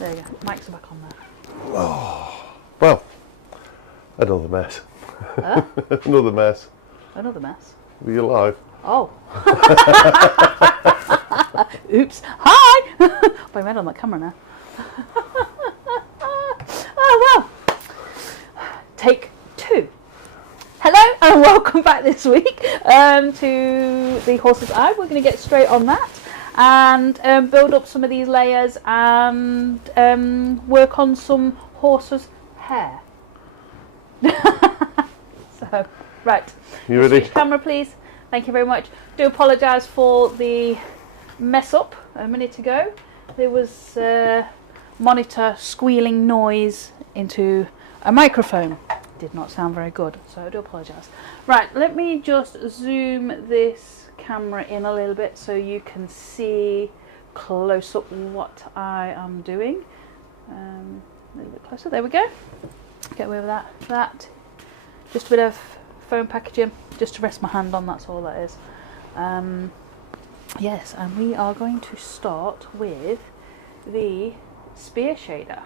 There you go. Mics are back on there. Oh, well, another mess. Huh? Another mess. Another mess. Were you live? Oh. Oops. Hi! Put my head on that camera now. Oh, well. Take 2. Hello and welcome back this week to the Horse's Eye. We're going to get straight on that and build up some of these layers and work on some horse's hair. So, right. You ready? Switch camera, please. Thank you very much. Do apologise for the mess up a minute ago. There was monitor squealing noise into a microphone. Did not sound very good, so I do apologise. Right, let me just zoom this camera in a little bit so you can see close up what I am doing. A little bit closer, there we go. Get away with that. Just a bit of foam packaging, just to rest my hand on, that's all that is. Yes, and we are going to start with the spear shader.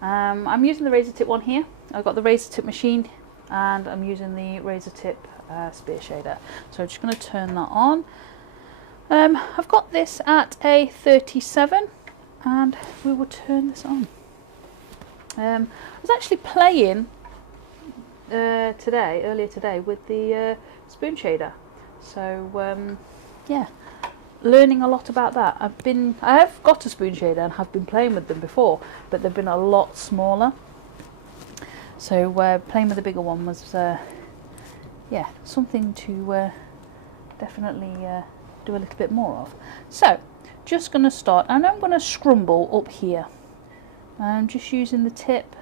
I'm using the razor tip one here. I've got the razor tip machine and I'm using the razor tip spear shader. So I'm just going to turn that on. I've got this at a 37 and we will turn this on. I was actually playing earlier today with the spoon shader. So yeah, learning a lot about that. I have got a spoon shader and have been playing with them before, but they've been a lot smaller. So playing with the bigger one was yeah, something to definitely do a little bit more of. So just going to start, and I'm going to scrumble up here. I'm just using the tip,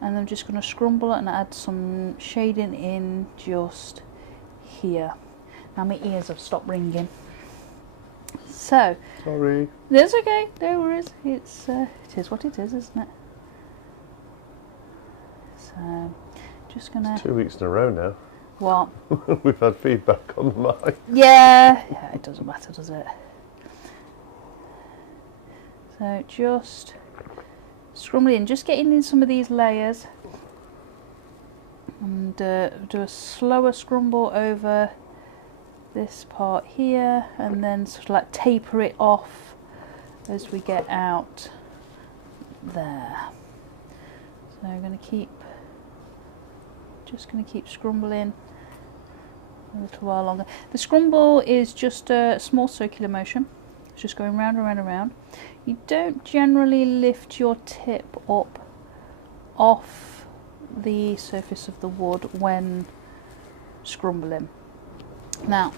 and I'm just going to scrumble it and add some shading in just here. Now my ears have stopped ringing. So, Sorry. That's okay, no worries. It is what it is, isn't it? So, just gonna. It's 2 weeks in a row now. What? We've had feedback on the mic. Yeah, it doesn't matter, does it? So just scrumbling in, just getting in some of these layers, and do a slower scrumble over this part here, and then sort of like taper it off as we get out there. So I'm going to keep scrumbling a little while longer. The scrumble is just a small circular motion. It's just going round and round and round. You don't generally lift your tip up off the surface of the wood when scrumbling. Now,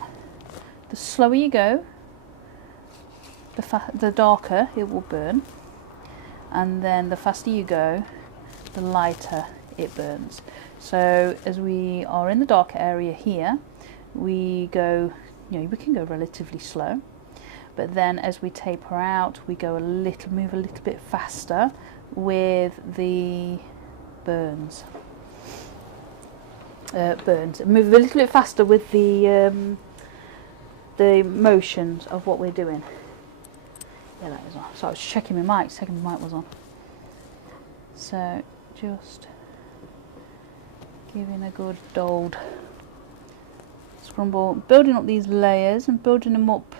the slower you go, the darker it will burn, and then the faster you go, the lighter it burns. So as we are in the darker area here, we go, we can go relatively slow, but then as we taper out, we go move a little bit faster with the burns. Move a little bit faster with the motions of what we're doing. Yeah, that was on. So I was checking my mic, checking my mic was on. So just giving a good old scrumble, building up these layers and building them up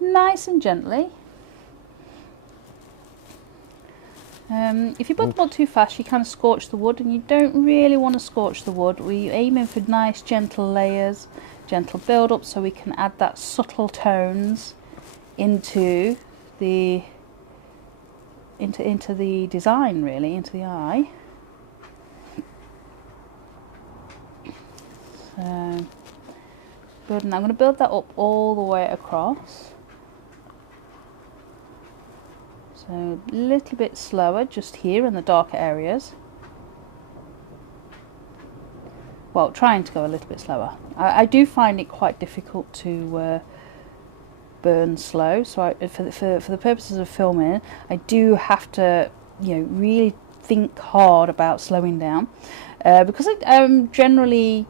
nice and gently. If you build them up too fast, you kind of scorch the wood, and you don't really want to scorch the wood. We're aiming for nice gentle layers, gentle build up, so we can add that subtle tones into the into the design, really, into the eye. So I'm going to build that up all the way across. So a little bit slower just here in the darker areas. Well, trying to go a little bit slower. I do find it quite difficult to burn slow, so for the purposes of filming, I do have to, really think hard about slowing down, because I'm generally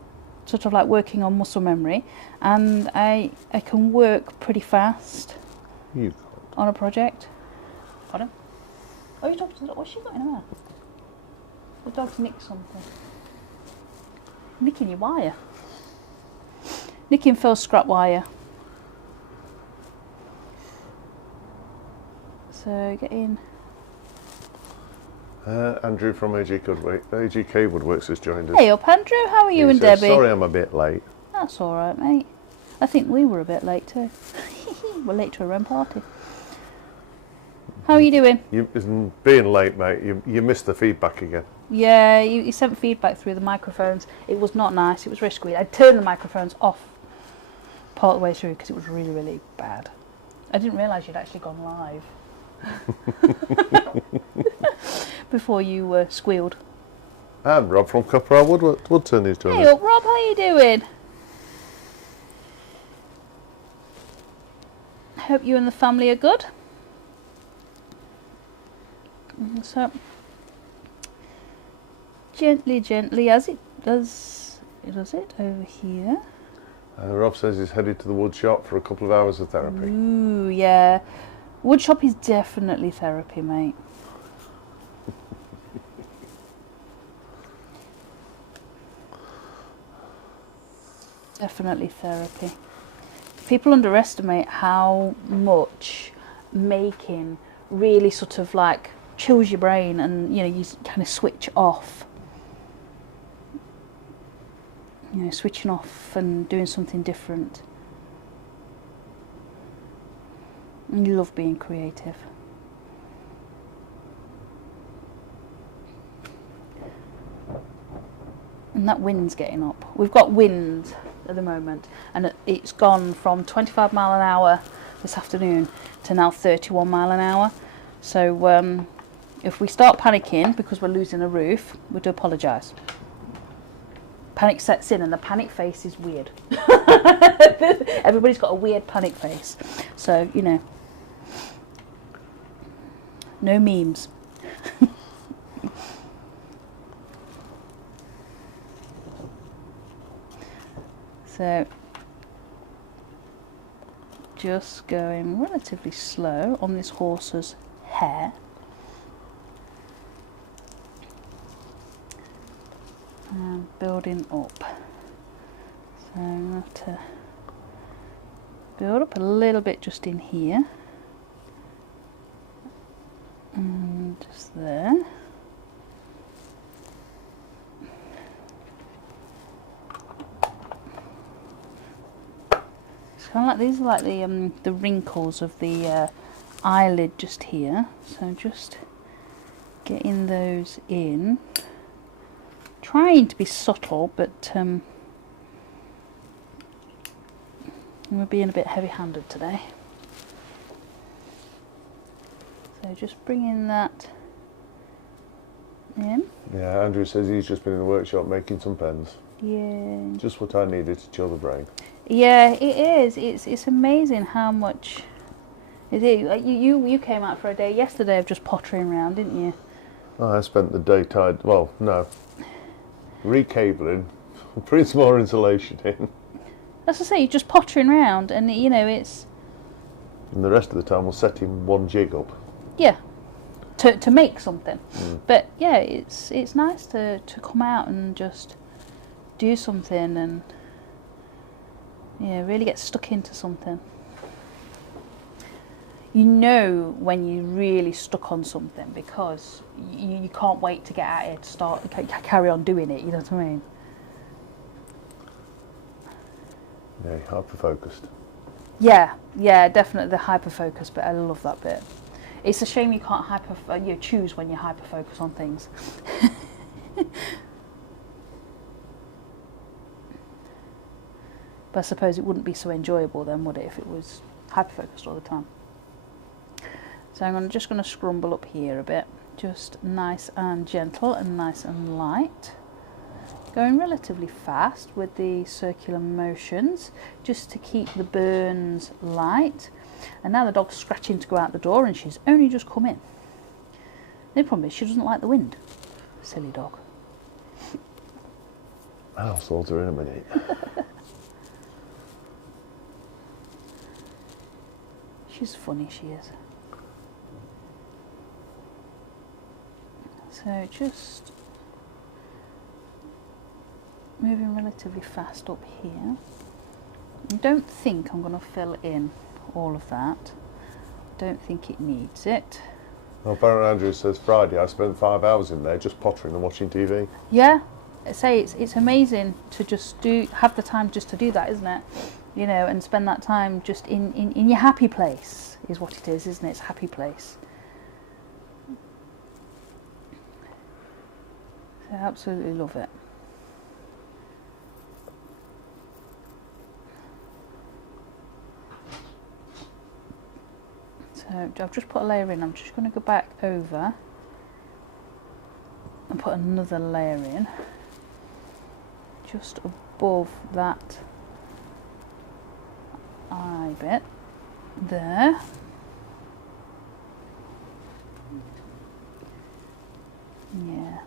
sort of like working on muscle memory, and I can work pretty fast on a project. Oh, you're talking to the dog. What's she got in her mouth? The dog's nicked something. Nicking your wire. Nicking Phil's scrap wire. So get in. Andrew from AG Woodworks has joined us. Hey up, Andrew. How are you He and says, Debbie? sorry I'm a bit late. That's all right, mate. I think we were a bit late too. We're late to our own party. How are you doing? Being late, mate, you missed the feedback again. Yeah, you sent feedback through the microphones. It was not nice. It was very squeaky. I turned the microphones off part of the way through because it was really, really bad. I didn't realise you'd actually gone live before you squealed. And Rob from Copperell Woodturn is joining Hey us. up, Rob. How you doing? Hope you and the family are good. So gently as it does it over here. Rob says he's headed to the wood shop for a couple of hours of therapy. Ooh, yeah. Wood shop is definitely therapy, mate. Definitely therapy. People underestimate how much making really sort of like chills your brain, and you know, you kind of switch off. You know, switching off and doing something different. And you love being creative. And that wind's getting up. We've got wind at the moment, and it's gone from 25 mile an hour this afternoon to now 31 mile an hour. So if we start panicking because we're losing a roof, we do apologise. Panic sets in, and the panic face is weird. Everybody's got a weird panic face. So, you know, no memes. So, just going relatively slow on this horse's hair. And building up. So I'm going to build up a little bit just in here. And just there. It's kind of like, these are like the wrinkles of the eyelid just here. So just getting those in. Trying to be subtle, but we're being a bit heavy-handed today. So just bringing that in. Yeah, Andrew says he's just been in the workshop making some pens. Yeah. Just what I needed to chill the brain. Yeah, it is. It's amazing how much. You came out for a day yesterday of just pottering around, didn't you? Oh, I spent the day tied. Well, no. Recabling, putting some more insulation in. As I say, you're just pottering around, and you know it's. And the rest of the time we'll set him one jig up. Yeah, to make something. But yeah, it's nice to come out and just do something, and yeah, really get stuck into something. You know when you're really stuck on something because you can't wait to get at it, to start, carry on doing it, you know what I mean? Yeah, hyper-focused. Yeah, definitely the hyper-focus bit, I love that bit. It's a shame you can't choose when you hyper-focus on things. But I suppose it wouldn't be so enjoyable then, would it, if it was hyper-focused all the time? So I'm just going to scrumble up here a bit, just nice and gentle and nice and light. Going relatively fast with the circular motions, just to keep the burns light. And now the dog's scratching to go out the door, and she's only just come in. The problem is she doesn't like the wind. Silly dog. I'll sort her in a minute. She's funny, she is. So just moving relatively fast up here. I don't think I'm going to fill in all of that. Don't think it needs it. Well, apparently Andrew says Friday I spent 5 hours in there just pottering and watching TV. Yeah, I say it's amazing to just have the time just to do that, isn't it? You know, and spend that time just in your happy place is what it is, isn't it? It's a happy place. So I absolutely love it. So I've just put a layer in. I'm just going to go back over and put another layer in just above that eye bit there. Yeah.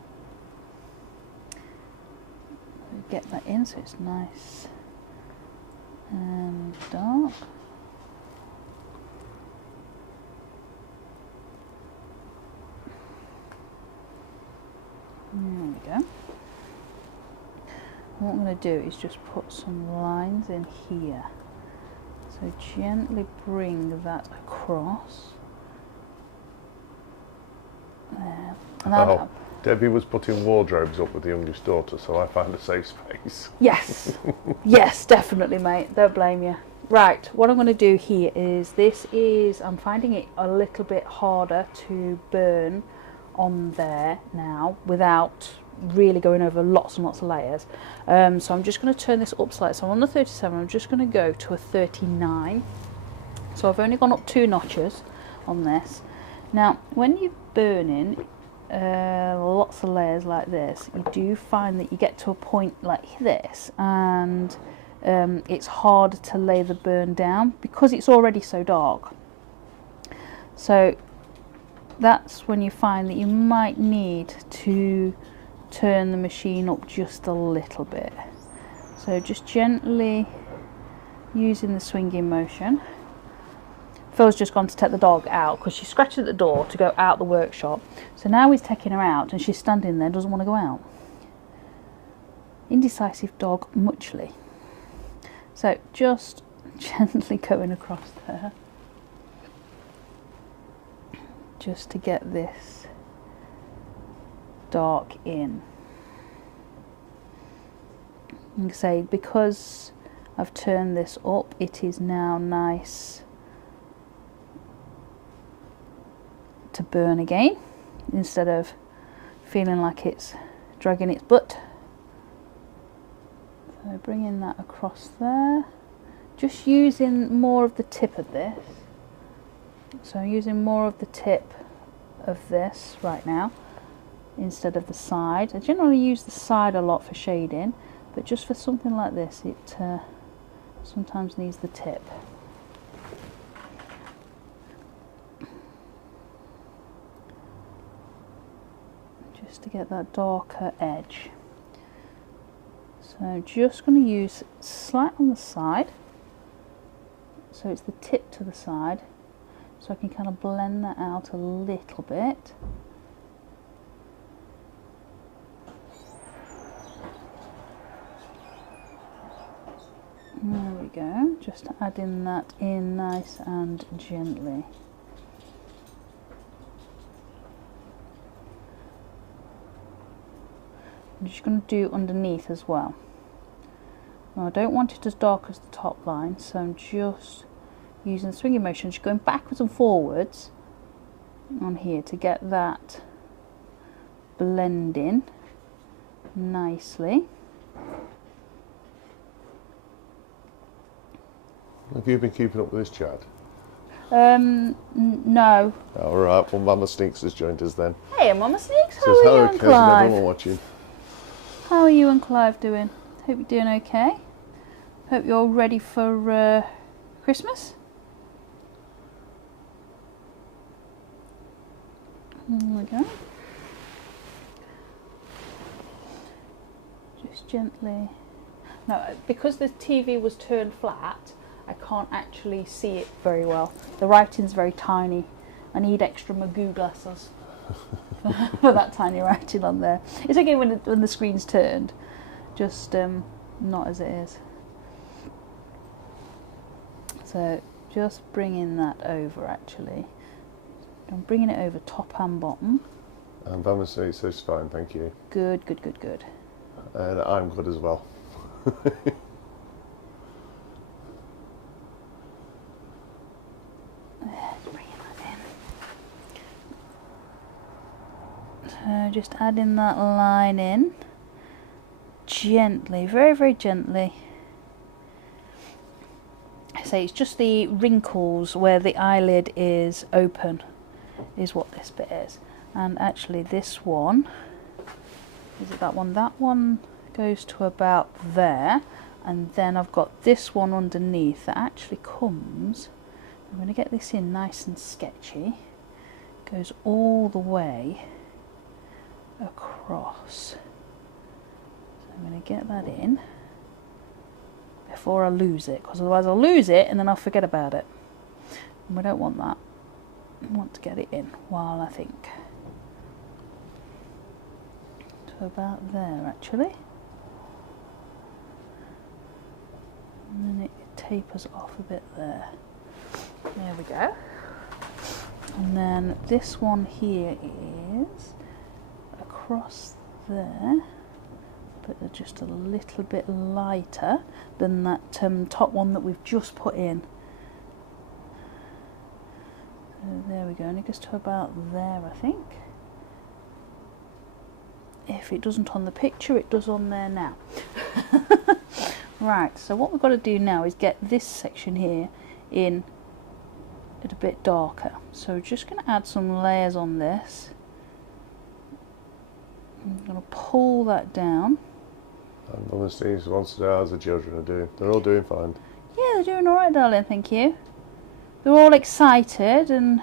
Get that in so it's nice and dark. There we go. What I'm going to do is just put some lines in here. So gently bring that across. There. And Debbie was putting wardrobes up with the youngest daughter, so I found a safe space. Yes, yes, definitely, mate. Don't blame you. Right, what I'm going to do here is I'm finding it a little bit harder to burn on there now without really going over lots and lots of layers. So I'm just going to turn this up slightly. So I'm on the 37, I'm just going to go to a 39. So I've only gone up 2 notches on this. Now, when you're burning lots of layers like this, you do find that you get to a point like this and it's hard to lay the burn down because it's already so dark. So that's when you find that you might need to turn the machine up just a little bit. So just gently using the swinging motion. Phil's just gone to take the dog out because she scratched at the door to go out the workshop. So now he's taking her out and she's standing there, doesn't want to go out. Indecisive dog, muchly. So just gently going across there. Just to get this dark in. Like I say, because I've turned this up, it is now nice to burn again instead of feeling like it's dragging its butt. So bringing that across there, just using more of the tip of this. So I'm using more of the tip of this right now instead of the side. I generally use the side a lot for shading, but just for something like this it sometimes needs the tip. Just to get that darker edge. So just going to use slight on the side, so it's the tip to the side, so I can kind of blend that out a little bit. There we go, just adding that in nice and gently. I'm just going to do underneath as well. Now I don't want it as dark as the top line, so I'm just using the swinging motion, just going backwards and forwards on here to get that blending nicely. Have you been keeping up with this chat? No. All right, well, Mama Sneaks has joined us then. Hey, Mama Sneaks, how Says, are you hello, and Kez and everyone Clive? watching. How are you and Clive doing? Hope you're doing okay. Hope you're ready for Christmas. There we go. Just gently. No, because the TV was turned flat, I can't actually see it very well. The writing's very tiny. I need extra Magoo glasses. for that tiny writing on there. It's okay when the screen's turned, just not as it is. So just bringing that over actually. I'm bringing it over top and bottom. And Vama's so fine, thank you. Good, good, good, good. And I'm good as well. So just adding that line in gently, very, very gently. So it's just the wrinkles where the eyelid is open is what this bit is. And actually this one, is it that one? That one goes to about there, and then I've got this one underneath that actually comes, I'm going to get this in nice and sketchy, goes all the way across. So I'm going to get that in before I lose it, because otherwise I'll lose it and then I'll forget about it. And we don't want that. We want to get it in while I think. To about there actually. And then it tapers off a bit there. There we go. And then this one here is across there, but they're just a little bit lighter than that top one that we've just put in. So there we go, and it goes to about there I think. If it doesn't on the picture, it does on there now. Right, so what we've got to do now is get this section here in a bit darker. So we're just going to add some layers on this. I'm going to pull that down. And honestly, wants to know how the children are doing. They're all doing fine. Yeah, they're doing alright, darling, thank you. They're all excited and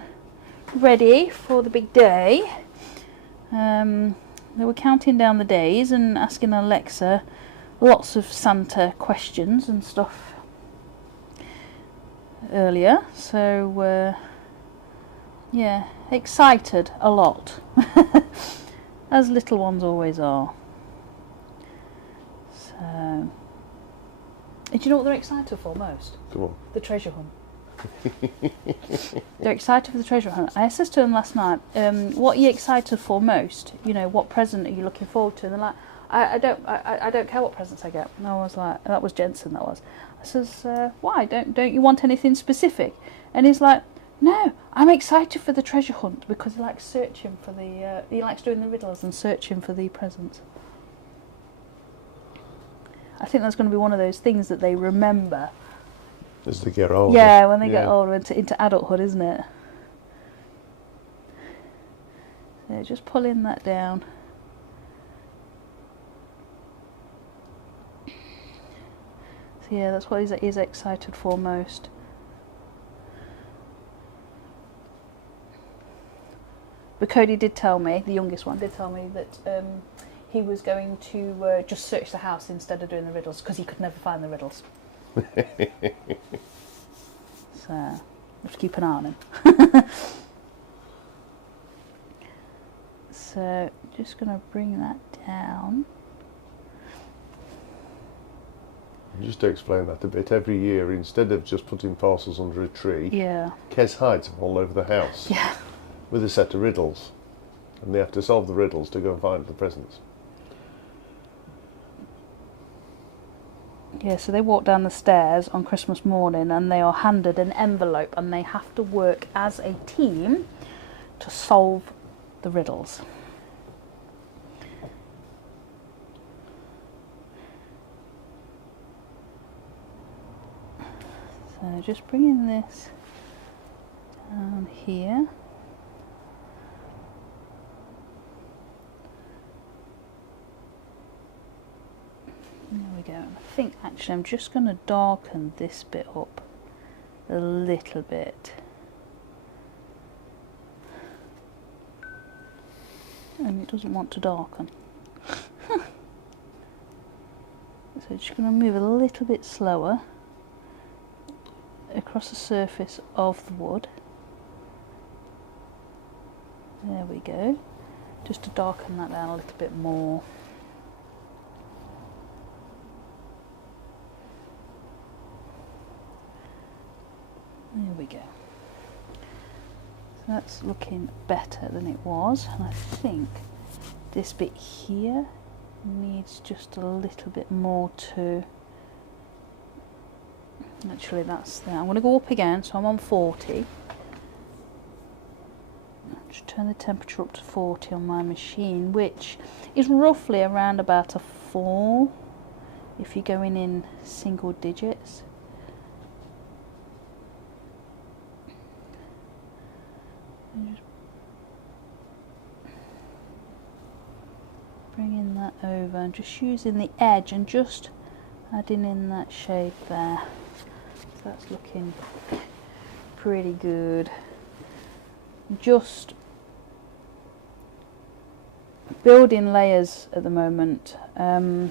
ready for the big day. They were counting down the days and asking Alexa lots of Santa questions and stuff earlier, so yeah, excited a lot, as little ones always are. So, do you know what they're excited for most? Come on. The treasure hunt. They're excited for the treasure hunt. I asked to them last night, what are you excited for most? You know, what present are you looking forward to? And they're like, I don't care what presents I get. And I was like, that was Jensen, that was. I says, why? Don't you want anything specific? And he's like, no, I'm excited for the treasure hunt, because he likes searching for the, he likes doing the riddles and searching for the presents. I think that's going to be one of those things that they remember. As they get older. Yeah, when they get older into adulthood, isn't it? So just pulling that down. So yeah, that's what he's excited for most. But Cody did tell me, the youngest one did tell me that he was going to just search the house instead of doing the riddles, because he could never find the riddles. So, have to keep an eye on him. So, just going to bring that down. Just to explain that a bit, every year, instead of just putting parcels under a tree, Yeah. Kez hides them all over the house. Yeah. With a set of riddles. And they have to solve the riddles to go and find the presents. Yeah, so they walk down the stairs on Christmas morning and they are handed an envelope and they have to work as a team to solve the riddles. So just bringing this down here. There we go. And I think actually I'm just going to darken this bit up a little bit. And it doesn't want to darken. So just going to move a little bit slower across the surface of the wood. There There we go. Just to darken that down a little bit more. There we go. So that's looking better than it was, and I think this bit here needs just a little bit more to... Actually, that's there. I'm going to go up again, so I'm on 40. Just turn the temperature up to 40 on my machine, which is roughly around about a 4 if you're going in single digits. Just bringing that over and just using the edge and just adding in that shade there. So that's looking pretty good. Just building layers at the moment, and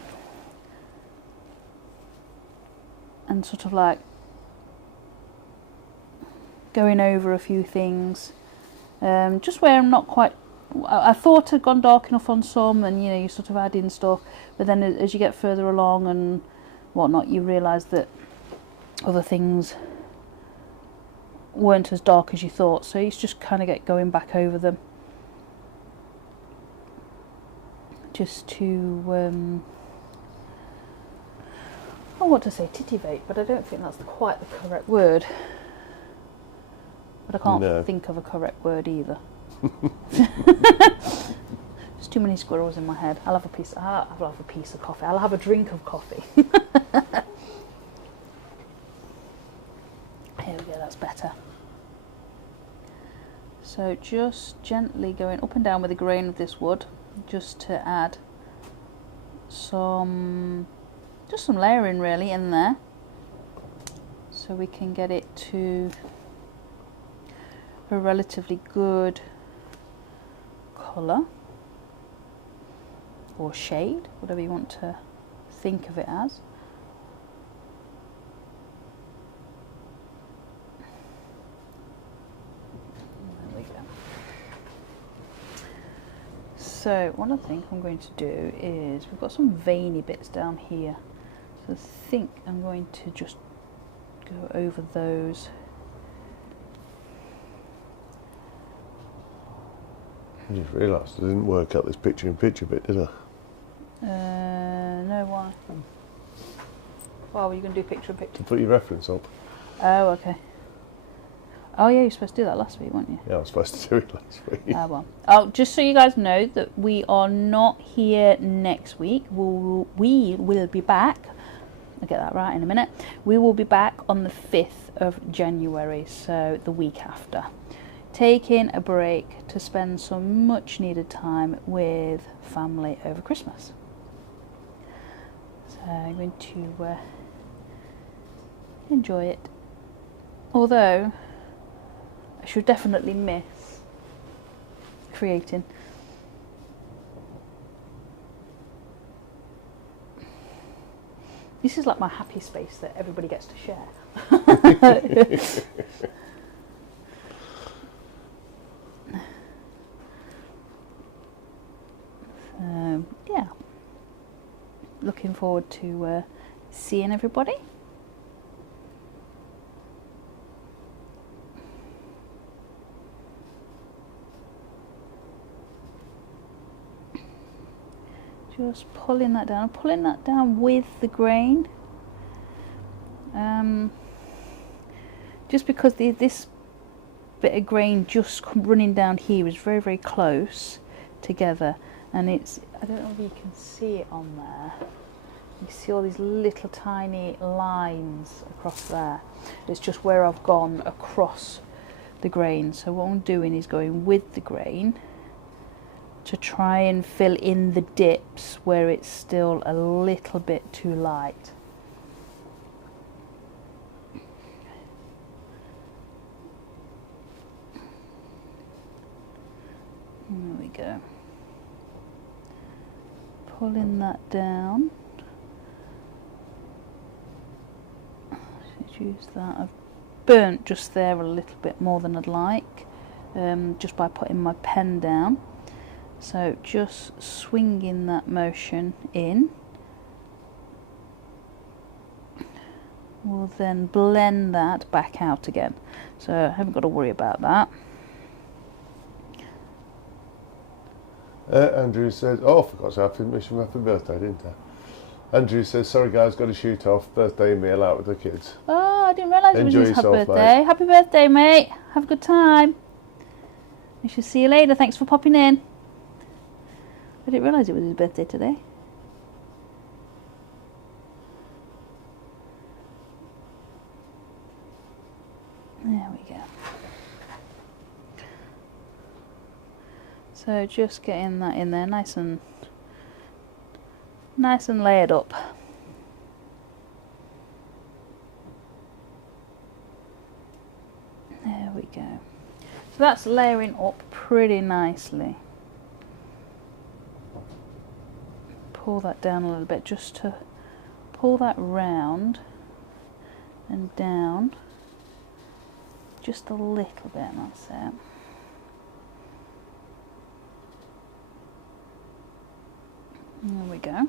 sort of like going over a few things, just where I'm not quite... I thought I'd gone dark enough on some, and you know, you sort of add in stuff, but then as you get further along and whatnot, you realise that other things weren't as dark as you thought, so it's just kind of going back over them just to I want to say titivate, but I don't think that's quite the correct word, but I can't think of a correct word either. There's too many squirrels in my head. I'll have a piece of coffee. I'll have a drink of coffee. Here we go, that's better. So just gently going up and down with the grain of this wood, just to add some layering really in there, so we can get it to a relatively good colour or shade, whatever you want to think of it as. There we go. So one of the things I'm going to do is, we've got some veiny bits down here, so I think I'm going to just go over those. I just realised I didn't work out this picture-in-picture bit, did I? No, why? Why were you going to do picture-in-picture? To put your reference up. Oh, okay. Oh yeah, you were supposed to do that last week, weren't you? Yeah, I was supposed to do it last week. Ah, well. Oh, just so you guys know that we are not here next week. We will be back. I'll get that right in a minute. We will be back on the 5th of January, so the week after. Taking a break to spend some much needed time with family over Christmas. So I'm going to enjoy it. Although I should definitely miss creating. This is like my happy space that everybody gets to share. Yeah, looking forward to seeing everybody. Just pulling that down with the grain, just because this bit of grain just running down here is very, very close together, and it's, I don't know if you can see it on there, you see all these little tiny lines across there. It's just where I've gone across the grain. So what I'm doing is going with the grain to try and fill in the dips where it's still a little bit too light. There we go. Pulling that down. Should use that. I've burnt just there a little bit more than I'd like. just by putting my pen down. So just swinging that motion in will then blend that back out again. So I haven't got to worry about that. Andrew says, oh, I forgot to have to wish him happy birthday, didn't I? Andrew says, sorry guys, got to shoot off. Birthday meal out with the kids. Oh, I didn't realise it was Enjoy his happy yourself, birthday. mate. Happy birthday, mate. Have a good time. I shall see you later. Thanks for popping in. I didn't realise it was his birthday today. There we go. So just getting that in there nice and layered up. There we go. So that's layering up pretty nicely. Pull that down a little bit just to pull that round and down just a little bit, and that's it. There we go.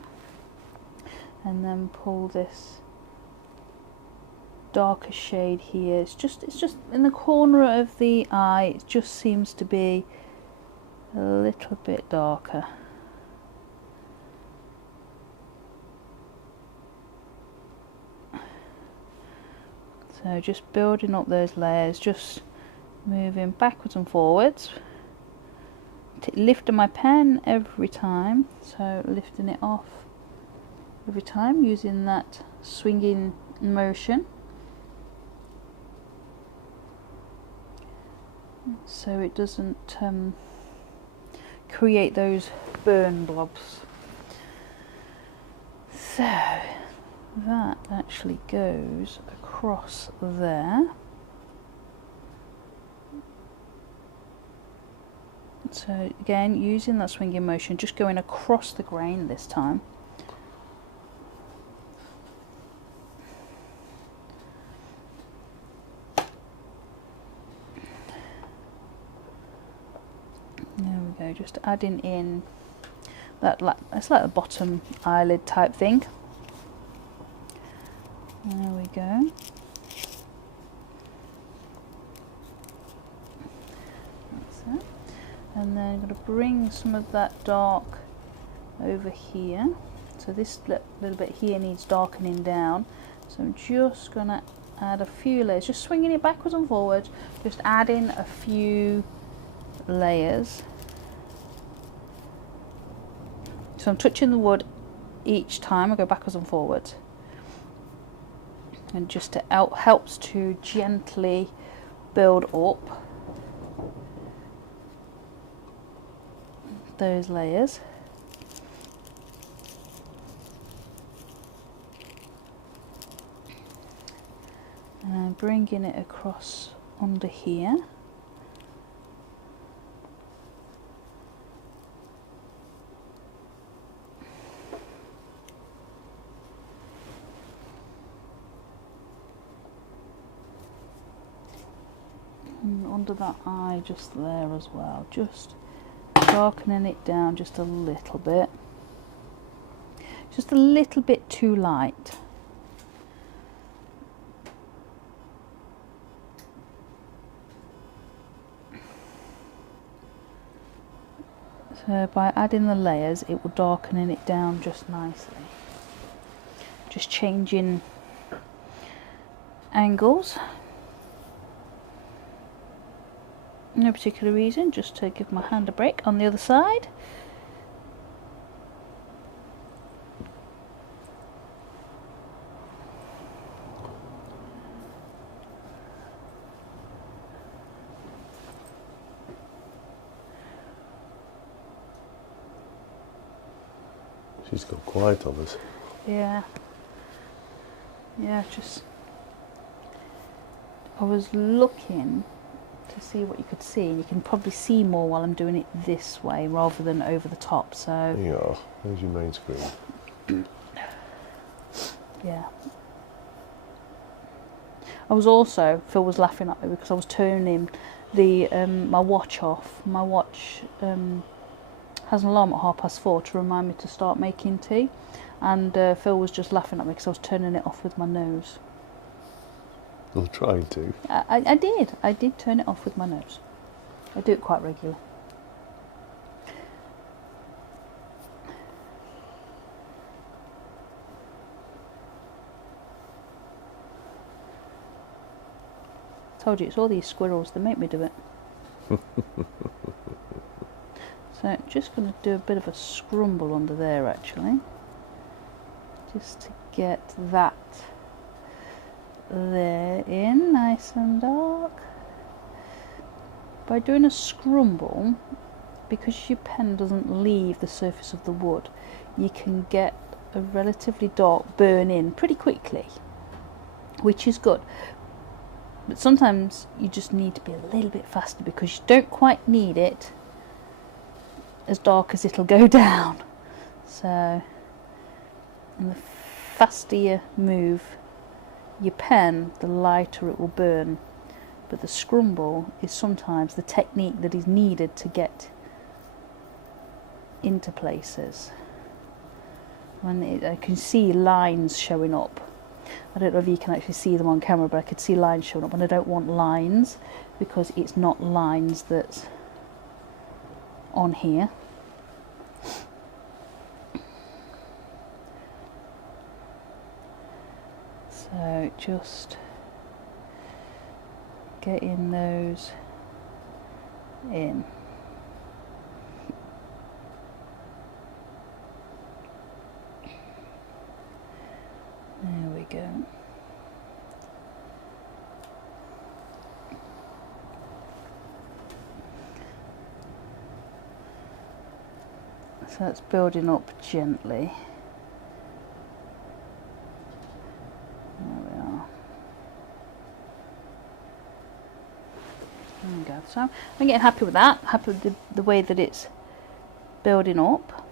And then pull this darker shade here. It's just in the corner of the eye. It just seems to be a little bit darker. So just building up those layers, just moving backwards and forwards. Lifting my pen every time, so lifting it off every time using that swinging motion. So it doesn't create those burn blobs. So that actually goes across there. So again, using that swinging motion, just going across the grain this time. There we go, just adding in that, it's like a bottom eyelid type thing. There we go. That's it. And then I'm going to bring some of that dark over here. So this little bit here needs darkening down. So I'm just going to add a few layers, just swinging it backwards and forwards, just adding a few layers. So I'm touching the wood each time I go backwards and forwards. And just to helps to gently build up those layers. And I'm bringing it across under here. And under that eye just there as well, just darkening it down just a little bit. Just a little bit too light. So by adding the layers, it will darken it down just nicely. Just changing angles. No particular reason, just to give my hand a break on the other side. She's got quiet on us. Yeah. Yeah, just I was looking to see what you could see, and you can probably see more while I'm doing it this way rather than over the top. So Yeah, there's your main screen. yeah. I was also, Phil was laughing at me because I was turning the my watch off. My watch has an alarm at 4:30 to remind me to start making tea, and Phil was just laughing at me because I was turning it off with my nose. Or trying to. I did turn it off with my nose. I do it quite regularly. Told you, it's all these squirrels that make me do it. So just going to do a bit of a scrumble under there actually, just to get that there in nice and dark. By doing a scrumble, because your pen doesn't leave the surface of the wood, you can get a relatively dark burn in pretty quickly, which is good. But sometimes you just need to be a little bit faster because you don't quite need it as dark as it'll go down. So, and the faster you move your pen, the lighter it will burn. But the scrumble is sometimes the technique that is needed to get into places. When I can see lines showing up. I don't know if you can actually see them on camera, but I could see lines showing up, and I don't want lines because it's not lines that's on here. So just getting those in. There we go. So that's building up gently. There we are. There we go. So I'm getting happy with that, happy with the way that it's building up.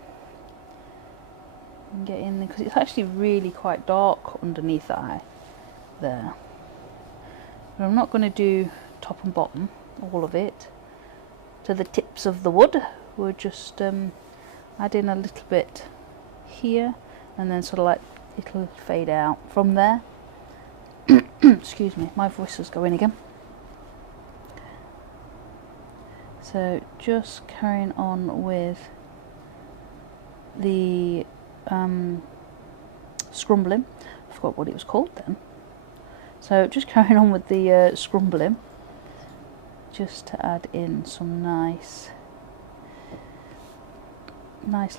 And get in there, because it's actually really quite dark underneath the eye there. But I'm not going to do top and bottom, all of it, to the tips of the wood. We're just add in a little bit here, and then sort of like it'll fade out from there. Excuse me, my voice is going again. So just carrying on with the scrumbling. I forgot what it was called then. So just carrying on with the scrumbling, just to add in some nice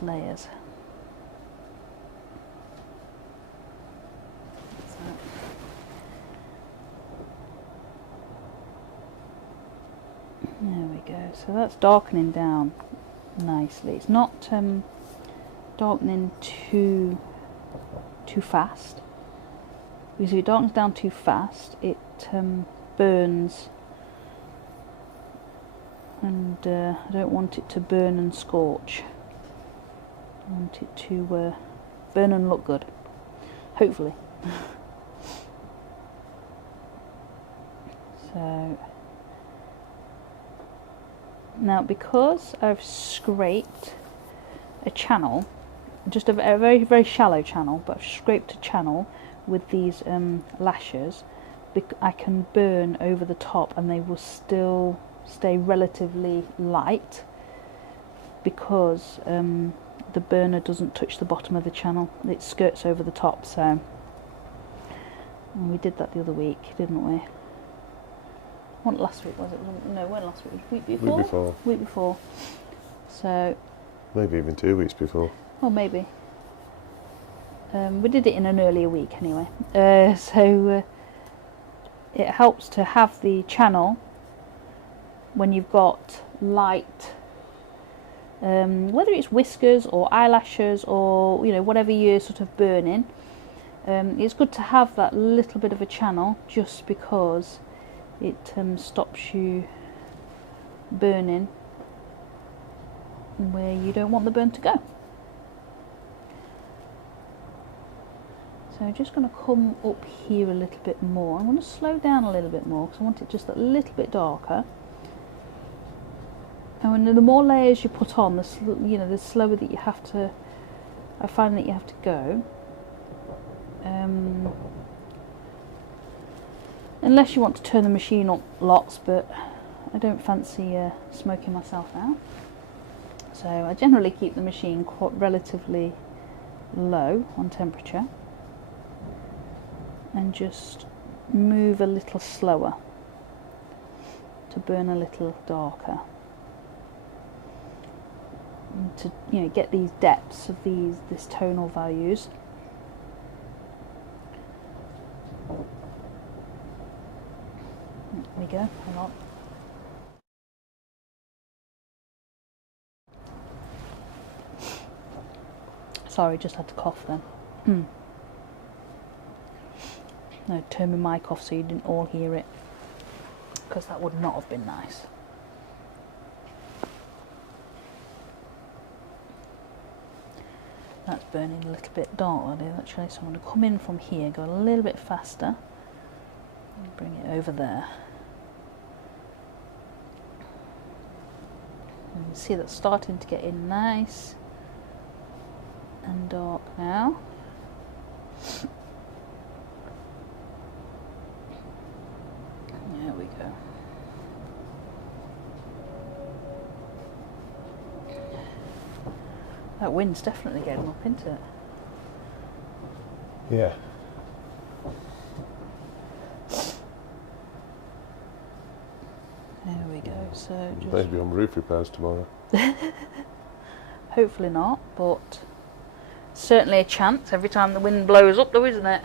layers. There we go. So that's darkening down nicely. It's not darkening too fast, because if it darkens down too fast, it burns, and I don't want it to burn and scorch. I want it to burn and look good, hopefully. So now, because I've scraped a channel, just a very, very shallow channel, but I've scraped a channel with these lashes, I can burn over the top and they will still stay relatively light, because the burner doesn't touch the bottom of the channel, it skirts over the top. So, and we did that the other week, didn't we? What, last week was it? No, when last week? Week before? Week before. Week before. So maybe even 2 weeks before. Oh, maybe. We did it in an earlier week anyway. It helps to have the channel when you've got light, whether it's whiskers or eyelashes or whatever you're sort of burning. It's good to have that little bit of a channel, just because it stops you burning where you don't want the burn to go. So I'm just going to come up here a little bit more. I'm going to slow down a little bit more because I want it just a little bit darker. And the more layers you put on, the slower that you have to. I find that you have to go. Unless you want to turn the machine up lots, but I don't fancy smoking myself out. So I generally keep the machine quite relatively low on temperature and just move a little slower to burn a little darker, and to get these depths of this tonal values. There we go. Hold on. Sorry, just had to cough then. No, turn my mic off so you didn't all hear it, because that would not have been nice. That's burning a little bit darker there actually, so I'm going to come in from here, go a little bit faster, and bring it over there. And you see that's starting to get in nice and dark now. There we go. That wind's definitely getting up, isn't it? Yeah. There we go. So just Maybe on roof repairs tomorrow. hopefully not, but certainly a chance every time the wind blows up, though, isn't it?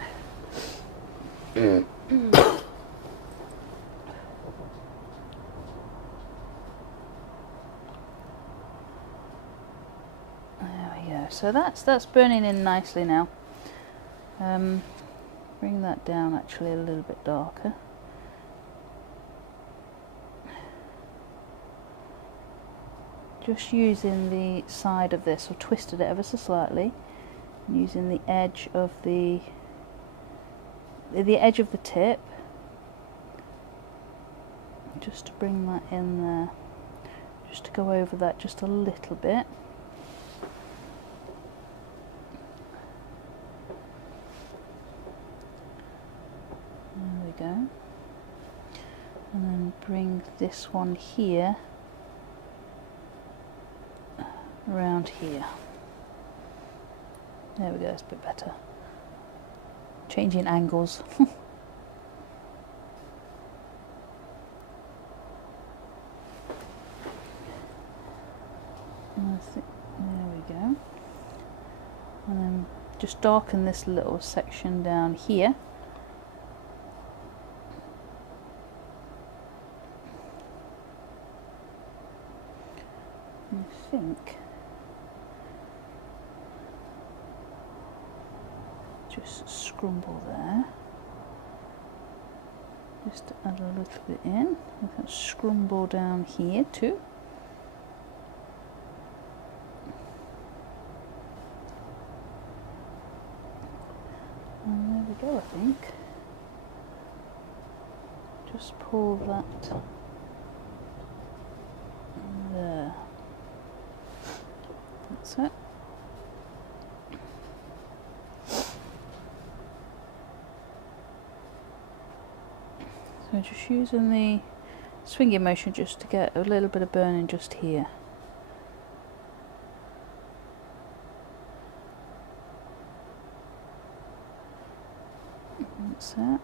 There we go. So that's burning in nicely now. Bring that down actually a little bit darker. Just using the side of this, I've twisted it ever so slightly, and using the edge of the tip, just to bring that in there, just to go over that just a little bit. There we go. And then bring this one here around here. There we go, it's a bit better. Changing angles. There we go. And then just darken this little section down here. I think just scrumble there, just to add a little bit in. We can scrumble down here too. And there we go, I think. Just pull that there. That's it. So just using the swinging motion just to get a little bit of burning just here. That's it.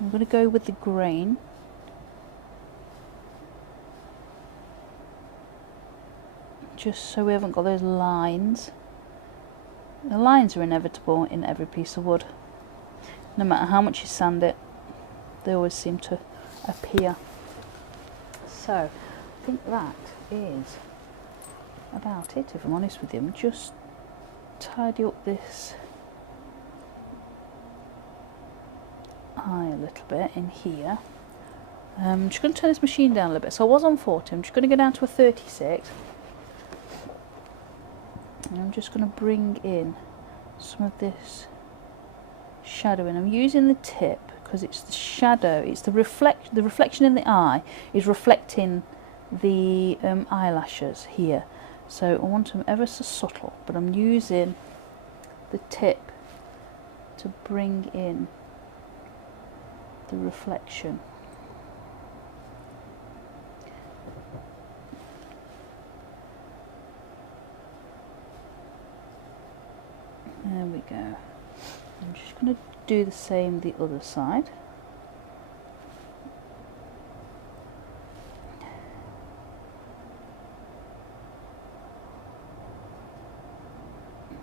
I'm going to go with the grain. Just so we haven't got those lines. The lines are inevitable in every piece of wood. No matter how much you sand it, they always seem to appear. So, I think that is about it, if I'm honest with you. Just tidy up this eye a little bit in here. I'm just going to turn this machine down a little bit. So I was on 40, I'm just going to go down to a 36. And I'm just going to bring in some of this shadowing. I'm using the tip because it's the shadow, it's the reflection in the eye is reflecting the eyelashes here. So I want them ever so subtle, but I'm using the tip to bring in the reflection. There we go. I'm just going to do the same the other side.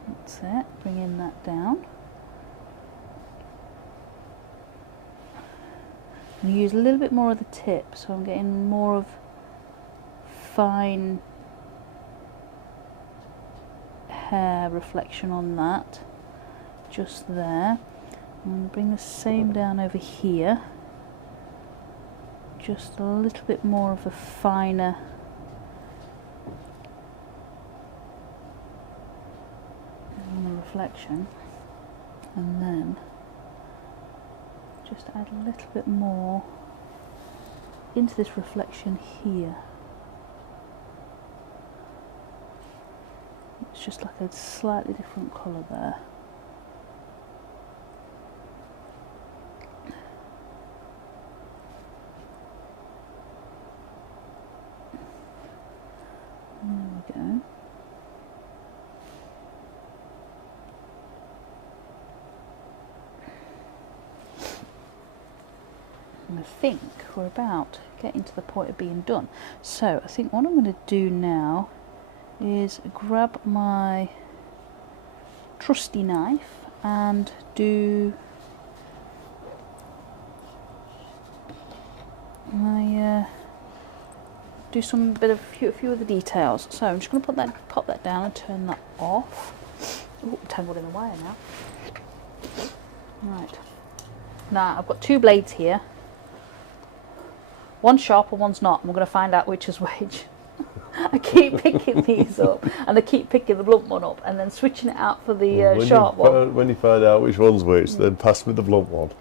That's it, bringing that down. I'm going to use a little bit more of the tip, so I'm getting more of fine hair reflection on that, just there. I'm going to bring the same down over here, just a little bit more of a finer reflection, and then just add a little bit more into this reflection here. It's just like a slightly different colour there. There we go. And I think we're about getting to the point of being done. So I think what I'm going to do now is grab my trusty knife and do my do some bit of a few of the details. So I'm just going to pop that down and turn that off. Oh, tangled in the wire now. Right. Now I've got two blades here. One's sharp and one's not. I'm going to find out which is which. I keep picking these up, and I keep picking the blunt one up, and then switching it out for the sharp one. When you find out which one's which, then pass me the blunt one.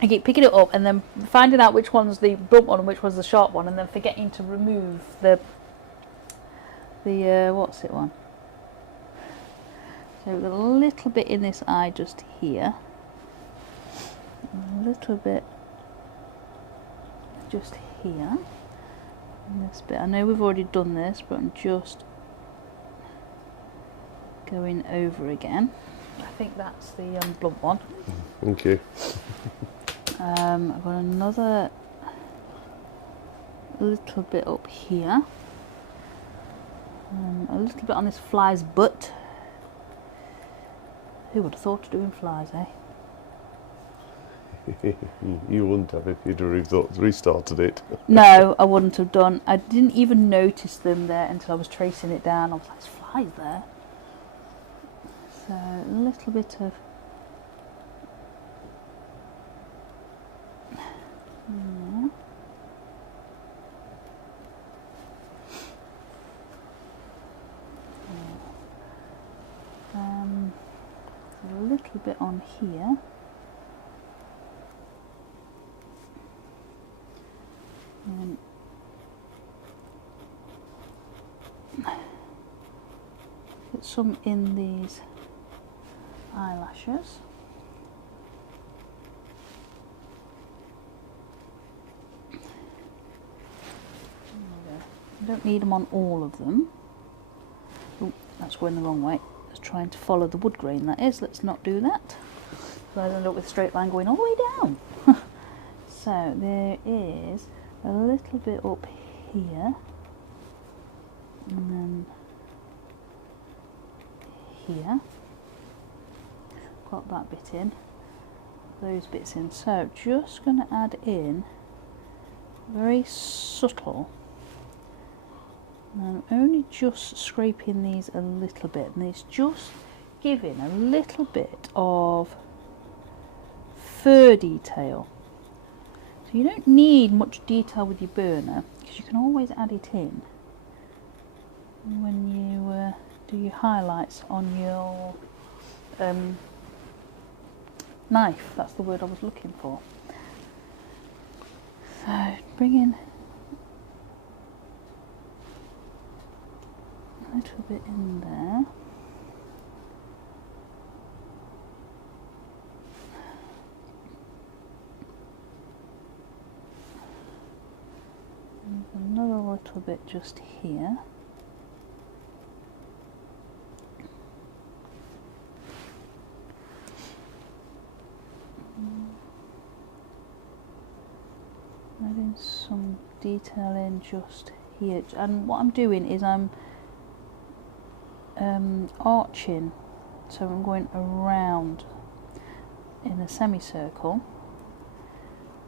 I keep picking it up, and then finding out which one's the blunt one and which one's the sharp one, and then forgetting to remove the what's it one. So we've got a little bit in this eye just here, a little bit just here. And this bit, I know we've already done this, but I'm just going over again. I think that's the blunt one. Thank you. I've got another little bit up here, a little bit on this fly's butt. Who would have thought of doing flies, eh? You wouldn't have if you'd restarted it. No, I wouldn't have done. I didn't even notice them there until I was tracing it down. I was like, there's flies there. So a little bit of a little bit on here. And get some in these eyelashes. I don't need them on all of them. Oh, that's going the wrong way. It's trying to follow the wood grain, that is. Let's not do that. So I end up with a straight line going all the way down. So there is a little bit up here, and then here. Got that bit in, those bits in. So just going to add in very subtle. I'm only just scraping these a little bit, and it's just giving a little bit of fur detail. So you don't need much detail with your burner, because you can always add it in when you do your highlights on your knife. That's the word I was looking for. So bring in a little bit in there. And another little bit just here. Adding some detail in just here, and what I'm doing is I'm arching, so I'm going around in a semicircle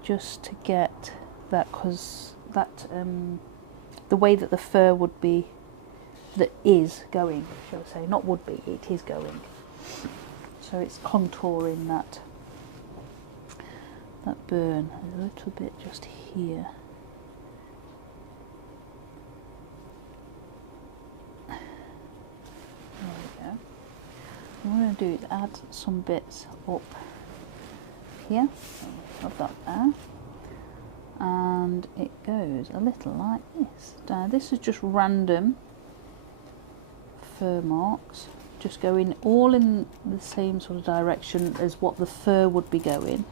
just to get that, because that the way that the fur would be, that is going, shall I say, not would be, it is going, so it's contouring that burn a little bit just here. There we go. What I'm going to do is add some bits up here. I've that there. And it goes a little like this. Now this is just random fur marks, just going all in the same sort of direction as what the fur would be going.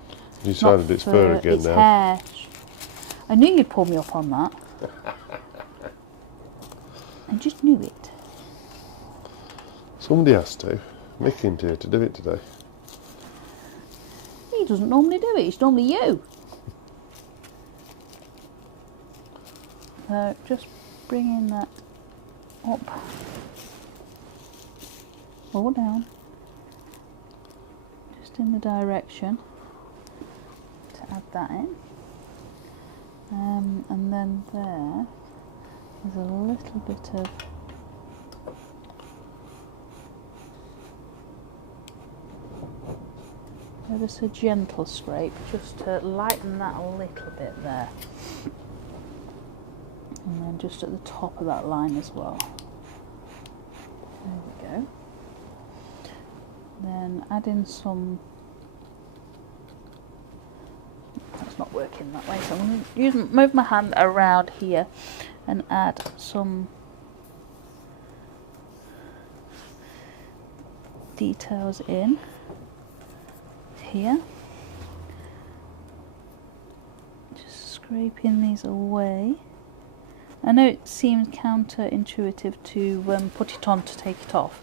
You decided it's fur again it's now. Hair. I knew you'd pull me up on that. I just knew it. Somebody has to. Mickey's here to do it today. He doesn't normally do it, it's normally you. So just bringing that up or down, just in the direction to add that in, and then there is a little bit of just a gentle scrape just to lighten that a little bit there, and then just at the top of that line as well. There we go. Then add in some, that's not working that way, so I'm going to move my hand around here and add some details in here, just scraping these away. I know it seems counterintuitive to put it on to take it off,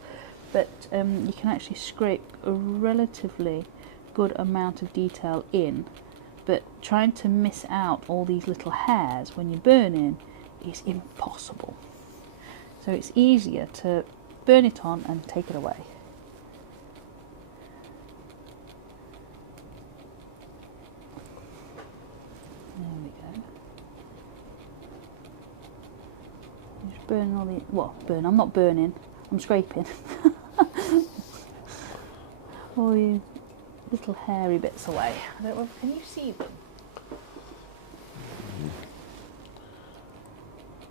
but you can actually scrape a relatively good amount of detail in, but trying to miss out all these little hairs when you're burning is impossible. So it's easier to burn it on and take it away. There we go. Just burning all the, well, I'm not burning, I'm scraping. All these little hairy bits away. I don't know, can you see them?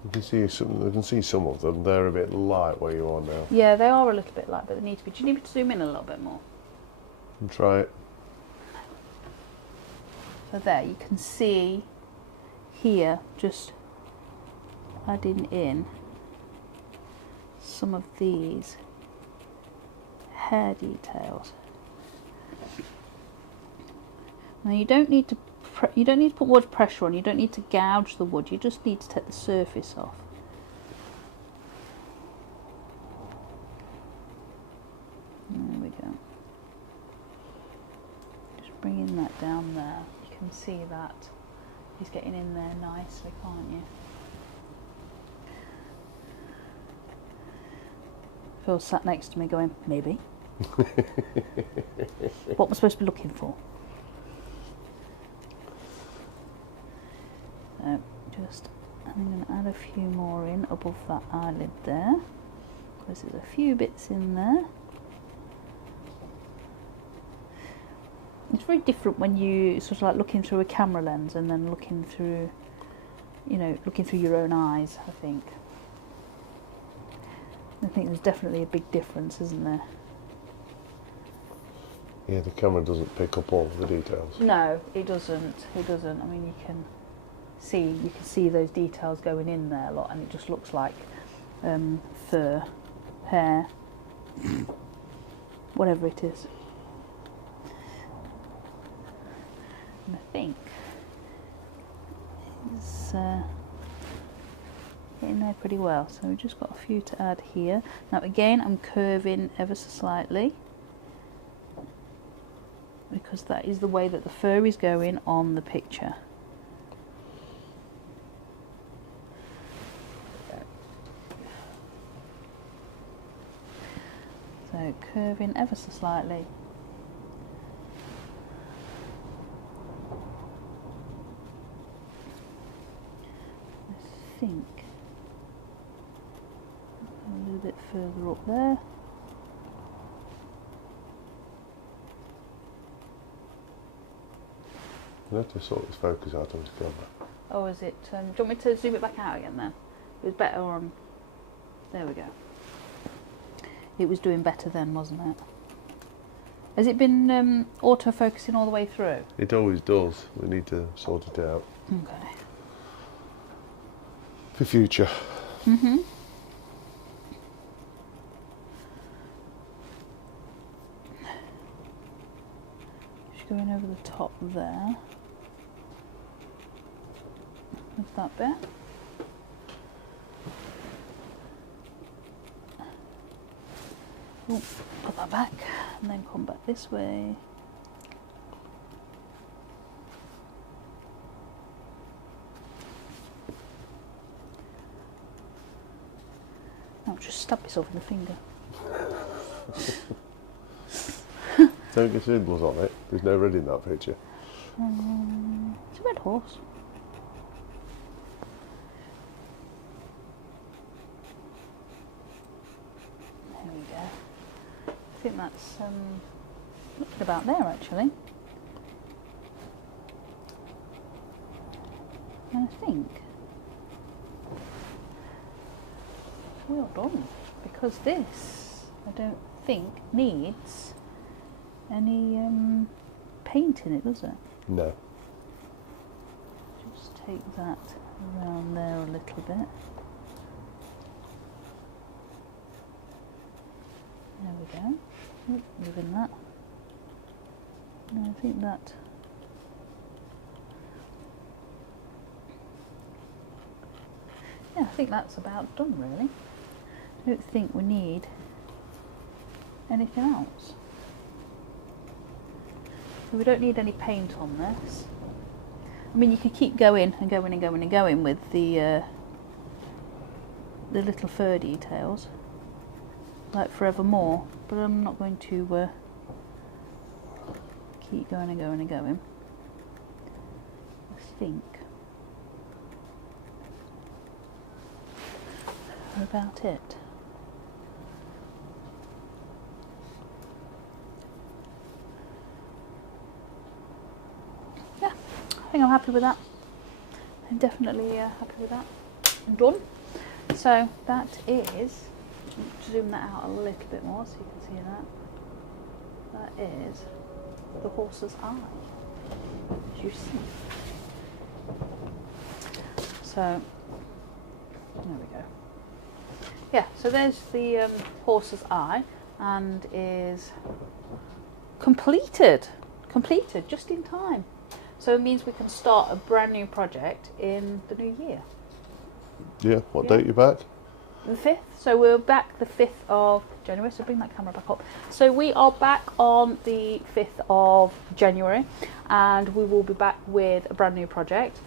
You can see some. I can see some of them. They're a bit light where you are now. Yeah, they are a little bit light, but they need to be. Do you need me to zoom in a little bit more? And try it. So there, you can see here, just adding in some of these hair details. Now you don't need to put wood pressure on. You don't need to gouge the wood. You just need to take the surface off. There we go. Just bringing that down there. You can see that he's getting in there nicely, can't you? Phil's sat next to me going, maybe. What am I supposed to be looking for? So just, I'm going to add a few more in above that eyelid there, because there's a few bits in there. It's very different when you sort of like looking through a camera lens and then looking through, you know, looking through your own eyes, I think. I think there's definitely a big difference, isn't there? Yeah, the camera doesn't pick up all the details. No, it doesn't. It doesn't. I mean, you can you can see those details going in there a lot, and it just looks like fur, hair, whatever it is. And I think it's getting there pretty well. So we've just got a few to add here. Now again, I'm curving ever so slightly, because that is the way that the fur is going on the picture. So curving ever so slightly. I think a little bit further up there. You have to sort this focus out on the camera. Oh, is it? Do you want me to zoom it back out again then? It was better on. There we go. It was doing better then, wasn't it? Has it been auto-focusing all the way through? It always does. We need to sort it out. Okay. For future. Mm-hmm. Just going over the top there. With that bit. Oh, put that back and then come back this way. Oh, just stab yourself in the finger. Don't get symbols on it. There's no red in that picture. It's a red horse. There we go. I think that's looking about there actually. And I think well done, because this I don't think needs any paint in it, does it? No. Just take that around there a little bit. There we go. Oop, moving that. And I think that I think that's about done really. I don't think we need anything else. So we don't need any paint on this. I mean, you could keep going and going and going and going with the little fur details, like forevermore, but I'm not going to keep going and going and going. I think about it. Yeah, I think I'm happy with that. I'm definitely happy with that. I'm done. So that is, zoom that out a little bit more so you can see that. That is the horse's eye, as you see. So there we go. Yeah, so there's the horse's eye, and is completed just in time. So it means we can start a brand new project in the new year. Yeah, what date you back? The 5th, so we're back the 5th of January, so bring that camera back up. So we are back on the 5th of January, and we will be back with a brand new project.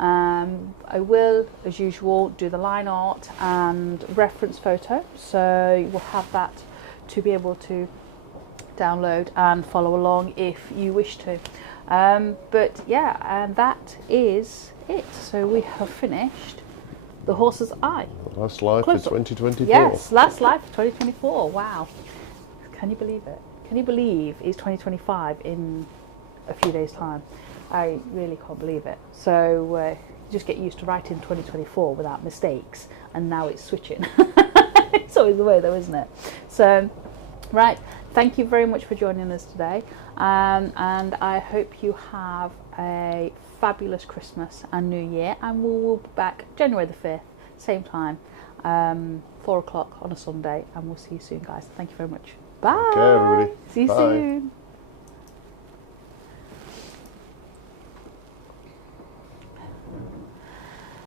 I will, as usual, do the line art and reference photo, so you will have that to be able to download and follow along if you wish to. But yeah, and that is it. So we have finished the horse's eye. Last life in 2024. Yes, last life 2024. Wow. Can you believe it? Can you believe it's 2025 in a few days' time? I really can't believe it. So just get used to writing 2024 without mistakes, and now it's switching. It's always the way though, isn't it? So, right, thank you very much for joining us today, and I hope you have a fabulous Christmas and New Year, and we'll be back January the 5th, same time, 4 o'clock on a Sunday, and we'll see you soon, guys. Thank you very much. Bye. Okay, everybody. See you Bye. soon.